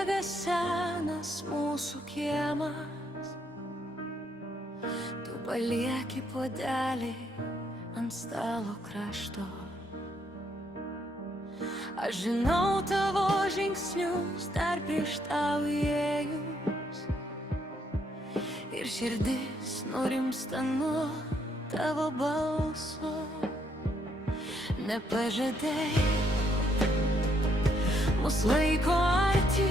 miega senas mūsų kiemas, tu palieki puodelį ant stalo krašto. Aš žinau tavo žingsnius dar prieš tau įėjus, ir širdis nurimsta nuo tavo balso. Nepažadėjai mus laiko arti,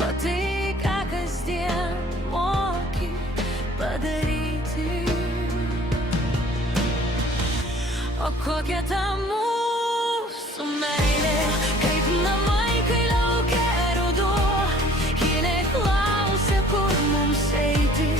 o tai, ką kasdien moki padaryti. O kokia ta mūsų meilė, kaip namai, kai laukia ruduo. Ji neklausia, kur mums eiti,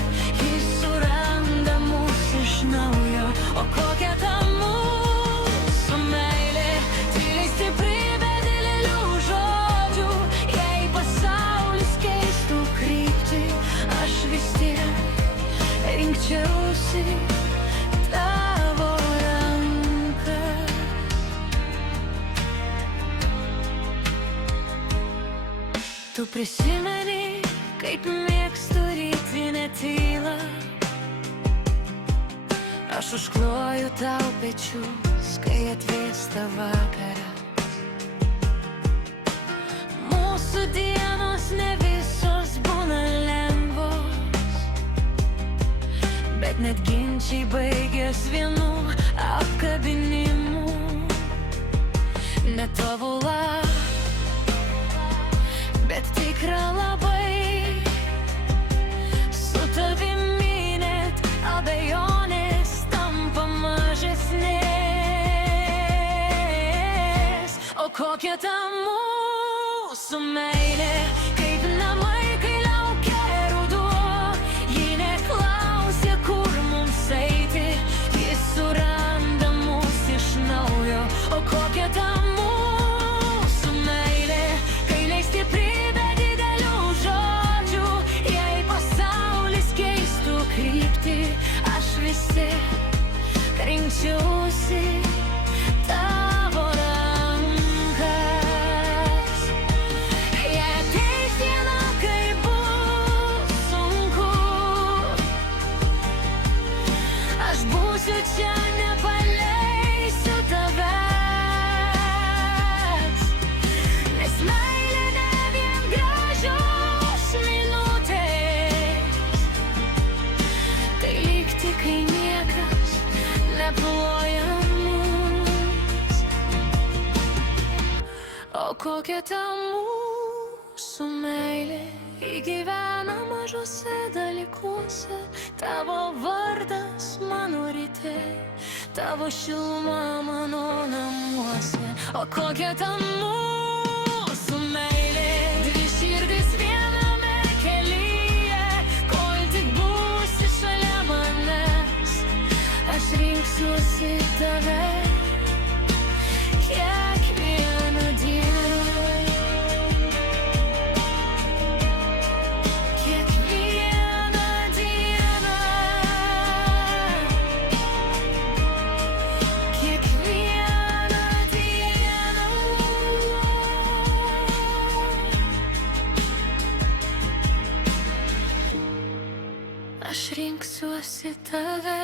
ji suranda mus iš naujo. O kokia ta mūsų meilė, tyliai stipri be didelių žodžių. Jei pasaulis keistų kryptį, aš vis tiek rinkčiausi tavo ranką. Tu prisimeni, kaip mėgstu rytinę tylą. Aš užkloju tau pečius, kai atvėsta vakaras. Mūsų dienos ne visos būna lengvos, bet net ginčiai baigės vienu apkabinimu. Netobula, bet tikra labai. Su tavimi net abejonės tampa mažesnės. O kokia ta mūsų meilė, kaip namai, kai laukia ruduo. Ji neklausia, kur mums eiti, ji suranda mus iš naujo. O kokia ta mūsų meilė, kai stipri be didelių žodžių. Jei pasaulis keistų kryptį, aš vis tiek rinkčiausi tavo rankas. Jei ateis diena, kai bus sunku, aš būsiu čia, nepaleisiu tavęs. Nes meilė ne vien gražios minutės, tai likti, kai niekas neploja mums. O kokia ta mūsų meilė, įgyvena mažose dalykuose. Tavo vardas mano ryte, tavo šiluma mano namuose. O kokia ta mūsų meilė, dvi širdis viename kelyje. Kol tik būsi šalia manęs, aš rinksiuosi tave kiekvieną dieną. Kiekvieną dieną. Kiekvieną dieną. Aš rinksiuosi tave